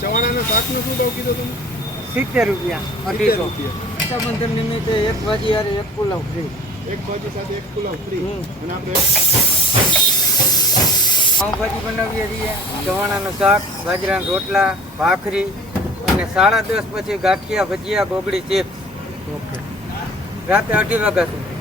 ચવાણાના શાકનો શું ભાવ કીધો તમે? સિત્તેર રૂપિયા અઢીસો. રક્ષાબંધન નિમિત્તે એક ભાજી યારે એક પુલાવ ફ્રી એક ભાજી સાથે એક પુલાવ ફ્રી. અને આપણે પાઉંભાજી બનાવીએ છીએ. ચવાણાનું શાક બાજરાના રોટલા ભાખરી અને સાડા દસ પછી ગાંઠિયા ભજીયા ગોગડી ચિપ્સ. ઓકે. રાતે અઢી વાગ્યા સુધી.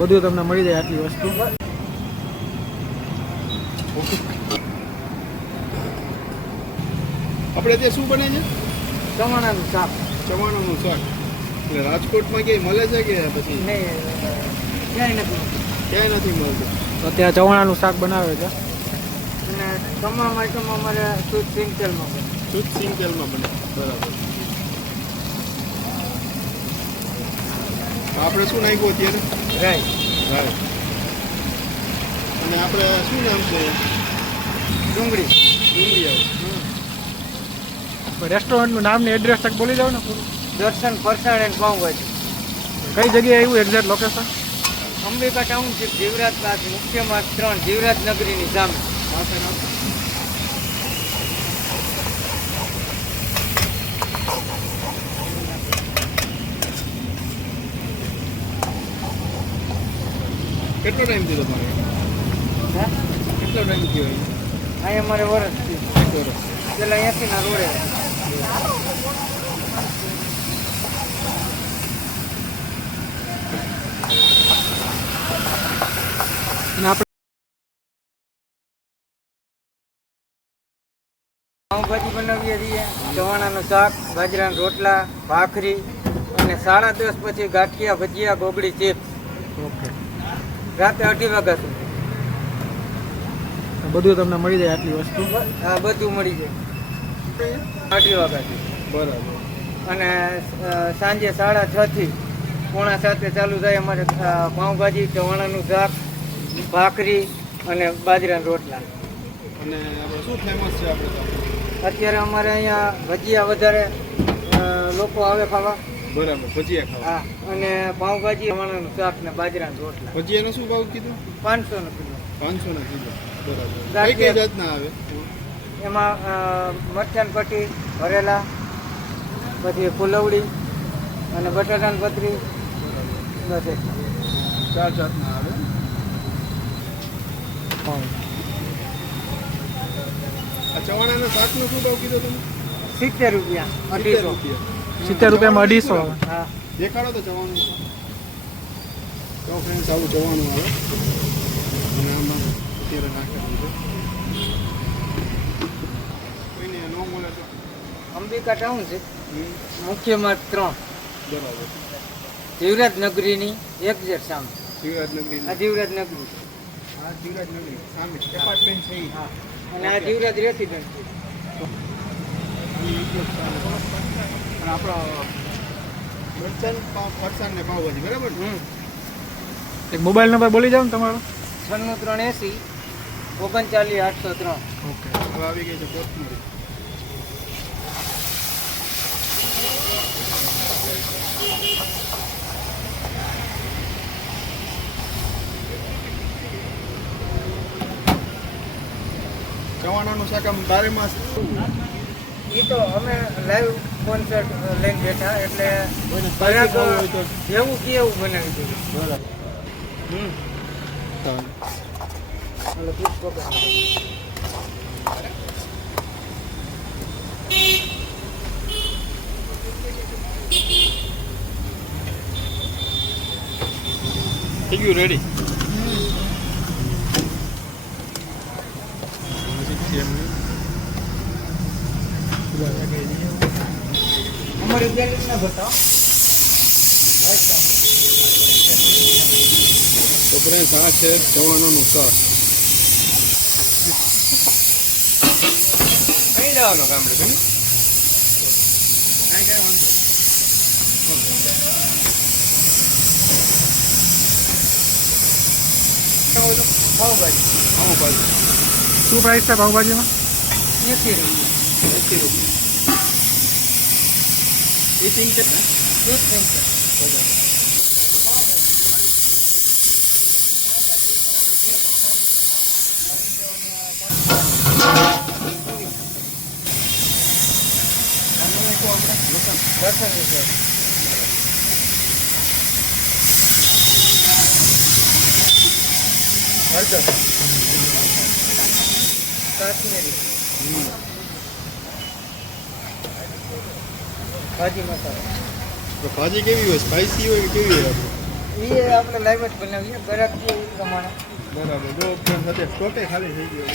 બધું તમને મળી જાય આટલી વસ્તુ. આપણે ત્યાં શું બને છે? ચવાણાનું શાક. ચવાણાનું શાક. એટલે રાજકોટમાં ક્યાંય મળે છે કે પછી? નહીં ક્યાંય નથી ક્યાંય નથી મળતું. તો ત્યાં ચવાણાનું શાક બનાવે છે? અને તમામ આઈટમ અમારે શુદ્ધ સિંગ તેલમાં બને. શુદ્ધ સિંગ તેલમાં બને. બરાબર. આપણે શું નાખ્યું અત્યારે? રાઈ. રાઈ. અને આપણે શું નામ છે? ડુંગળી. ડુંગળી આવે. રેસ્ટોરન્ટનું નામ ને એડ્રેસ તક બોલી જાવ ને દર્શન ફરસાણ એન્ડ પાઉંભાજી કઈ જગ્યાએ આવ્યું exact location Ambika township Jivraj pass મુખ્ય માર્ગ ત્રણ જીવરાજ નગરીની સામે. કેટલો ટાઈમ થયો તમારે? હે? કેટલો ટાઈમ થયો અહીંયા? અહીં અમારે વરસ થયું. વર્ષ પેલા અહીંયાથી ના રોડે અને આપણે પાઉંભાજી બનાવીએ છીએ. ચવાણાનું શાક બાજરાના રોટલા ભાખરી અને સાડા દસ પછી ગાંઠિયા ભજીયા ગોગડી ચિપ્સ. રાતે અઢી વાગ્યા સુધી. બધું તમને મળી જાય આટલી વસ્તુ? હા બધું મળી જાય. અઢી વાગ્યા સુધી. બરાબર. અને સાંજે સાડા છ થી પોણા સાતે ચાલુ થાય અમારે પાઉંભાજી ચવાણાનું શાક ભાખરી અને બાજરાના રોટલા. અને આપણે શું ફેમસ છે આપણે અત્યારે અમારે અહીંયા ભજીયા વધારે લોકો આવે ખાવા. બરાબર ભજીયા ખાવા. હા અને પાઉંભાજી વાળાનું શાક ને બાજરાનું રોટલા. ભજીયાનો શું ભાવ કીધું? પાંચસો નો કિલો પાંચસો નો કિલો બરાબર કઈ જાતના આવે? એમાં મરચાં પટ્ટી ભરેલા પછી ફુલવડી અને બટાટાની પતરી. બસ ચાર જાતના આવે. ચવાણાના શાકનો શું ભાવ કીધો તમે? સિત્તેર રૂપિયા અઢીસો. સિત્તેર રૂપિયામાં અઢીસો આવે. હા. દેખાડો તો ચવાનું તો ફ્રેન્ડ્સ આવું ચવાનું આવે. અને આમાં અત્યારે નાખેલું છે. કોઈને ન મળે તો. અંબિકા ટાઉન છે. મુખ્ય માર્ગ ત્રણ. બરાબર. જીવરાજ નગરીની એક્ઝેક્ટ સામે. જીવરાજ નગરી જીવરાજ નગરી. હા જીવરાજ નગરી સામે એપાર્ટમેન્ટ છે હા અને આ જીવરાજ રેસિડન્ટ છે. અને આપણો મરચાં પાવ ફરસાણ ને પાવભાજી બરાબર? એક મોબાઈલ નંબર બોલી જાવ ને તમારો. છન્નું ત્રણ એસી ઓગણચાલીસ આઠસો ત્રણ. ઓકે. હવે આવી ગઈ છે કોથમરી. ચવાણાનું શાક આમ બારે માસ એ તો અમે લાઈવ કોન્સર્ટ લઈને બેઠા એટલે જેવું કે એવું બનાવી છે બરાબર. હમ. એટલે પીસ પકડ. થઈ ગયું રેડી છે ગેલેરી નું છે શાક કઈ જવાનો ગામડે તમે કાંઈ કાંઈ વાંધો પાઉંભાજી આવો બાજુ શું પ્રાઇસ છે પાઉંભાજીમાં? એસી રૂપિયા. એસી રૂપિયા. એ પિંક છે ને? એક કાશ્મીરી ભાજી મસાલો તો ભાજી કેવી હોય સ્પાઈસી હોય કે કેવી હોય આપણે એ આપણે લાઈવ જ બનાવીએ ગરાક જે એ પ્રમાણે બરાબર જો ફ્રેન્ડ સાથે સ્ટોકે ખાલી થઈ ગયો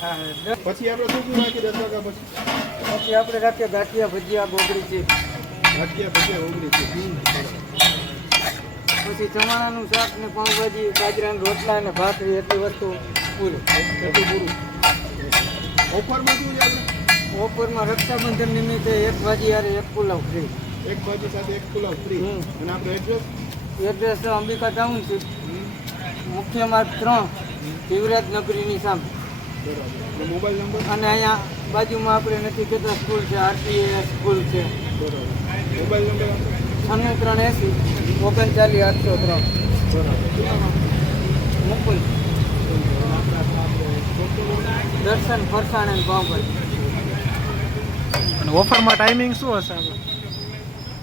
હા દ- પછી આપણે શું શું નાખી દસ વાગ્યા પછી? પછી આપણે રાખીએ ગાંઠિયા ભજીયા ગોગડી છે ગાંઠિયા ભજીયા ઓગળી છે પછી ચવાણાનું શાક ને પાઉંભાજી બાજરાના રોટલા ને ભાખરી એટલી વસ્તુ પૂરું એટલું પૂરું ઓફરમાં શું છે ઓફરમાં રક્ષાબંધન નિમિત્તે એક ભાજી યારે એક પુલાવ ફ્રી એક ભાજી સાથે એક પુલાવ ફ્રી. અને આપણે એડ્રેસ એડ્રેસ અંબિકા ટાઉનશીપ મુખ્ય માર્ગ ત્રણ શિવરાજ નગરીની સામે. મોબાઈલ નંબર અને અહીંયા બાજુમાં આપણે નથી કહેતા સ્કૂલ છે આરટીએ સ્કૂલ છે. મોબાઈલ નંબર છન્નું ત્રણ એંસી ઓગણચાલીસ આઠસો ત્રણ. મુકુલ. દર્શન ફરસાણ અને અને ઓફરમાં ટાઈમિંગ શું હશે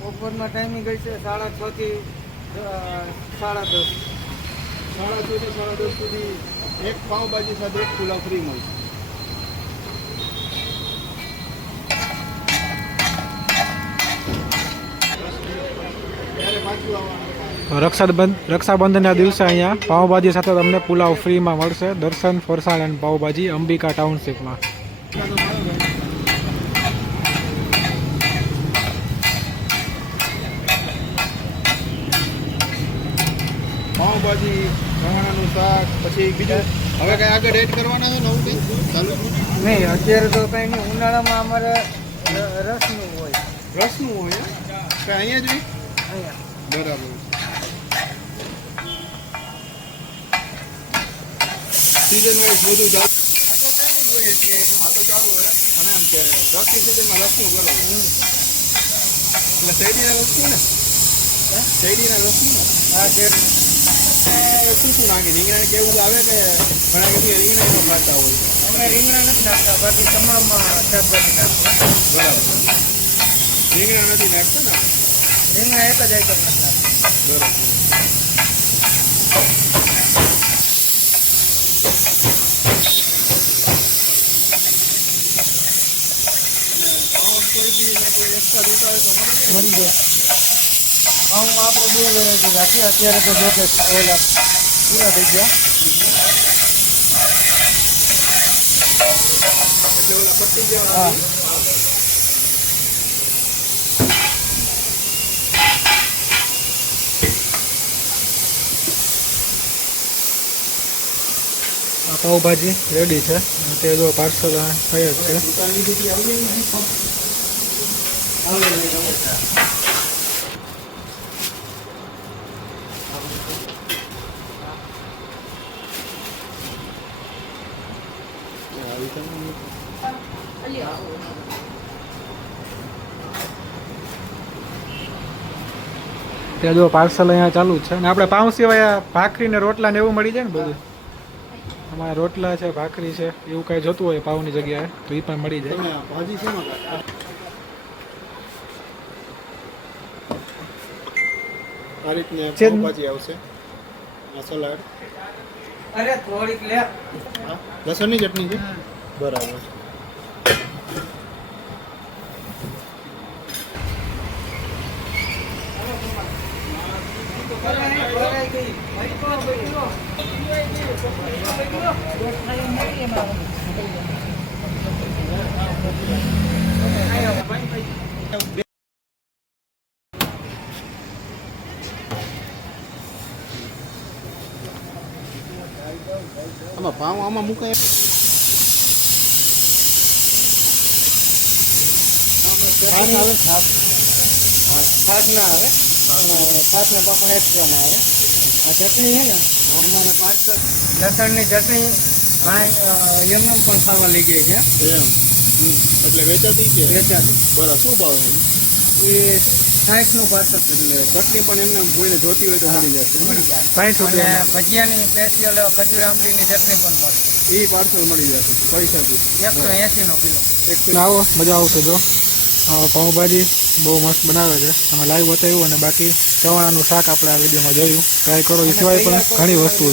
ઓફરમાં ટાઈમિંગ ગઈ છે સાડા છ થી સાડા દસ. સાડા છ થી સાડા દસ સુધી એક પાઉંભાજી સાથે એક પુલાવ ફ્રી મળશે. રક્ષાબંધ રક્ષાબંધનના દિવસે અહીંયા પાવભાજી સાથે તમને પુલાવ ફ્રીમાં મળશે. દર્શન ફરસાણ અને પાવભાજી અંબિકા ટાઉનશીપમાં પાવભાજી ચવાણાનું શાક પછી બીજું હવે કઈ આગળ એડ કરવાના છે નવું કંઈ? નહીં અત્યારે તો કંઈ નહીં ઉનાળામાં અમારે ર- રસનું હોય. રસનું હોય? અહીંયા જ હોય? અહીંયા. બરાબર. સીઝન વાઇઝ બધું ચાલુ આ તો ચાલુ હોય. અને એમ કે રસની સિઝનમાં રસનું કરો એટલે શેરડીના રસનું ને? શેરડીના રસનું ને? આ શેર શું શું નાખી રીંગણા કેવું આવે કે ઘણા કે રીંગણા પણ ખાતા હોય? અમે રીંગણા નથી નાખતા બાકી તમામ શાકભાજી નાખતા બરાબર. રીંગણા નથી નાખતા ને રીંગણા એક જ આઈટમ નથી. મળી જાય ઘઉંમાં આપણે બે અત્યારે તો જો કે ઓલા પૂરા થઈ ગયા એટલે ઓલા પટ્ટી જેવા પાવભાજી રેડી છે. તે જો પાર્સલ થઈ જ છે. દુકાનની જગ્યાએ આવી જાય તે જો પાર્સલ અહીંયા ચાલુ છે. ને આપણે પાઉં સિવાય ભાખરી ને રોટલા ને એવું મળી જાય ને બધું? અમારે રોટલા છે ભાખરી છે એવું કાંઈ જોતું હોય પાઉની જગ્યાએ તો એ પણ મળી જાય. ભાજી? આ રીતની. પાવભાજી આવશે. આ સલાડ. અરે થોડીક લે. લસણની ચટણી છે? બરાબર. આમાં પાવ આમાં મુકાય છાશ આવે છાશ છાશ ના આવે છાશ ના પાપડ એક્સ્ટ્રા ના આવે આ ચટણી છે ને અમારે પાંચ લસણની ચટણી ઘણા એમનું પણ ખાવા લઈ ગઈ છે. એમ. એટલે વેચાતી છે વેચાતી. બરાબર. શું ભાવ એ સાઠનું પાર્સલ એટલે ચટણી પણ એમને આમ જોતી હોય તો મળી જશે સાઠ રૂપિયા ભજીયાની સ્પેશિયલ ખજૂર આંબલીની ચટણી પણ મળશે એ પાર્સલ મળી જશે પૈસા એકસો એંસીનો કિલો. એકસો આવો મજા આવશે જો. પાઉંભાજી બહુ મસ્ત બનાવે છે. તમે લાઈવ બતાવ્યું અને બાકી ચવાણાનું શાક આપણે આ વિડીયોમાં જોયું. ટ્રાય કરો. એ સિવાય પણ ઘણી વસ્તુઓ છે.